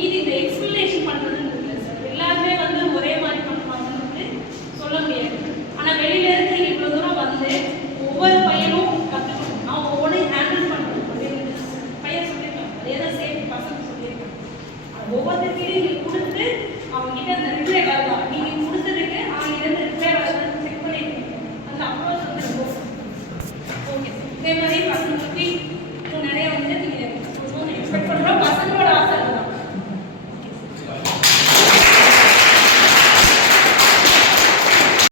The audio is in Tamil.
மீதி இந்த எக்ஸ்பிளனேஷன் பண்ணுறதுன்னு இல்லை சார். எல்லாருமே வந்து ஒரே மாதிரி பண்ணுவாங்கன்னு சொல்ல முடியாது. ஆனால் வெளியில இருந்து இவ்வளோ தூரம் வந்து ஒவ்வொரு பையனும் கற்றுக்கணும். நான் ஒவ்வொன்றையும் ஹேண்டில் பண்ணுறது பையன் சொல்லியிருக்காங்க. அதே தான் சேம் பசங்க சொல்லியிருக்காங்க. ஒவ்வொருத்தருக்கையும் கொடுத்து அவங்க கிட்ட அந்த ரிப்ளை வரலாம்.